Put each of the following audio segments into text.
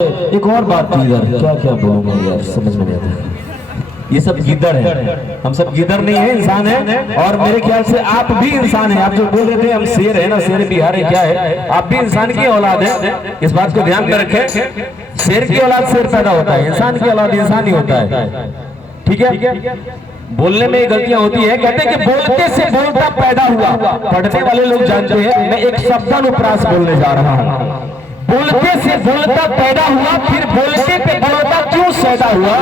एक और बात थी इधर, क्या क्या बोलूंगा यार, समझ में नहीं आता। ये सब गिद्दड़ है, हम सब गिद्दड़ नहीं है, इंसान है। और मेरे ख्याल से आप भी इंसान है। आप जो बोल रहे थे हम शेर है ना, शेर बिहार है, क्या है, आप भी इंसान की औलाद है। इस बात को ध्यान में रखें। शेर की औलाद शेर पैदा होता है, इंसान की औलाद इंसान ही होता है। ठीक है, बोलने में गलतियां होती है। कहते हैं कि बोलते से बोलता पैदा हुआ। पढ़ने वाले लोग जानते हैं, मैं एक शब्दानुप्रास बोलने जा रहा हूँ। बोलते से बोलता पैदा हुआ, फिर बोलते पे बोलता क्यों पैदा हुआ।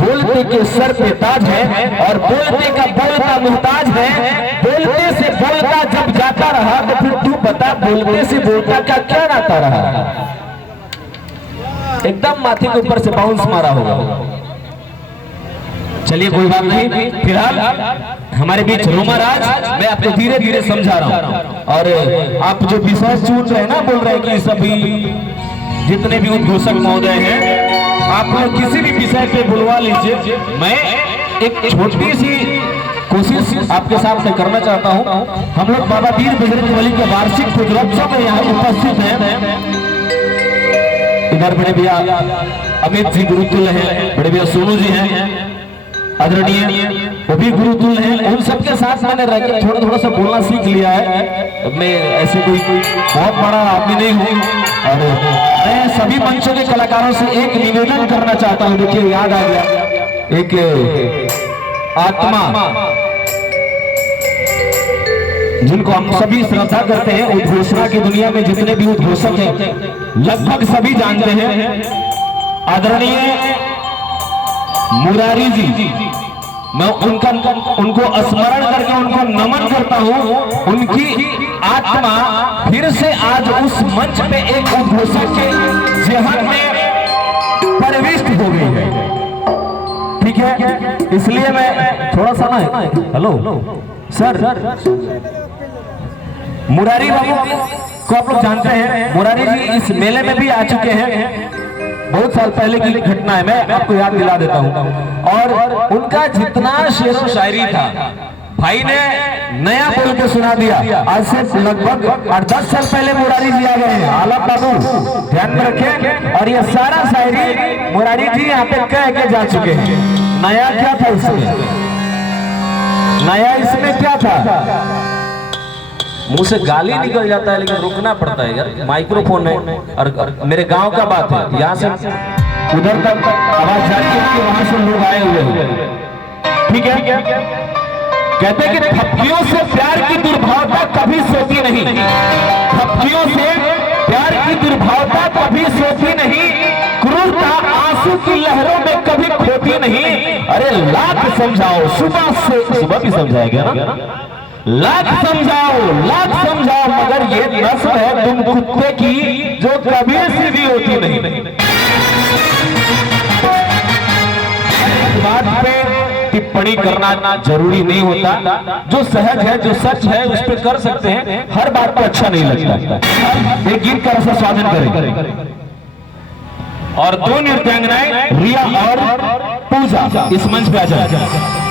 बोलते के सर पे ताज है और बोलते का बोलता मुहताज है। बोलते से बोलता जब जाता रहा तो फिर तू बता, बोलते से बोलता का क्या नाता रहा। एकदम माथे के ऊपर से बाउंस मारा होगा। चलिए कोई बात नहीं, फिलहाल हमारे बीच रोमाराज, मैं आपको धीरे धीरे समझा रहा हूँ। और आप जो विषय चुन रहे हैं ना, बोल रहे हैं कि सभी जितने भी उद्घोषक महोदय हैं, आप लोग किसी भी विषय पे बुलवा लीजिए। मैं एक छोटी सी कोशिश आपके साथ में करना चाहता हूँ। हम लोग बाबा वीर बजरंग बली के वार्षिक पूजोत्सव में यहाँ उपस्थित हैं। इधर बड़े भैया अमित जी गुरुकुल हैं, बड़े भैया सोनू जी हैं आदरणीय, वो भी गुरुकुल हैं। उन सबके साथ मैंने रह के थोड़ा थोड़ा सा बोलना सीख लिया है। मैं ऐसे कोई बहुत बड़ा आदमी नहीं हूँ। और मैं सभी मंचों के कलाकारों से एक निवेदन करना चाहता हूँ। देखिए याद आ गया, एक आत्मा जिनको हम सभी श्रद्धा करते हैं, उद्घोषणा की दुनिया में जितने भी उद्घोषक हैं लगभग सभी जानते हैं, आदरणीय मुरारी जी। मैं उनको स्मरण करके उनको नमन करता हूं। उनकी आत्मा फिर से आज उस मंच पे एक उद्घोषक के जहन में प्रविष्ट हो गई है। ठीक है, इसलिए मैं थोड़ा सा ना, हेलो सर, मुरारी बाबू को आप लोग जानते हैं। मुरारी जी इस मेले में भी आ चुके हैं, बहुत साल पहले की घटना है, मैं आपको याद दिला देता हूं। और उनका जितना शेर व शायरी था, भाई ने नया बोल के सुना दिया। आज से लगभग 8-10 साल पहले मुरारी जी आ गए हैं। आलम बाबू ध्यान में रखें। और ये सारा शायरी मुरारी जी यहाँ पे कह के जा चुके हैं। नया क्या था इसमें, नया इसमें क्या था। मुंह से गाली निकल जाता है लेकिन रुकना पड़ता है यार, माइक्रोफोन है। और मेरे गांव का बात है, यहाँ से उधर तक आवाज जाती है कि वहां से लोग आए हुए हैं। ठीक है, कहते हैं कि थप्पियों से प्यार की दुर्भावता कभी सोती नहीं। थप्पियों से प्यार की दुर्भावता कभी सोती नहीं। क्रूरता आंसू की लहरों में कभी खोती नहीं। अरे लाख समझाओ, सुबह भी समझाया गया ना, लाख समझाओ मगर ये नस्ल है तुम कुत्ते की जो कभी सीधी होती नहीं। बात पे टिप्पणी करना जरूरी नहीं होता। जो सहज है, जो सच है, उस पे कर सकते हैं। हर बात पे अच्छा नहीं लगता। एक गीत का रसा स्वागत करें। और दो नृत्यांगनाएं रिया और पूजा इस मंच पे आ जाए।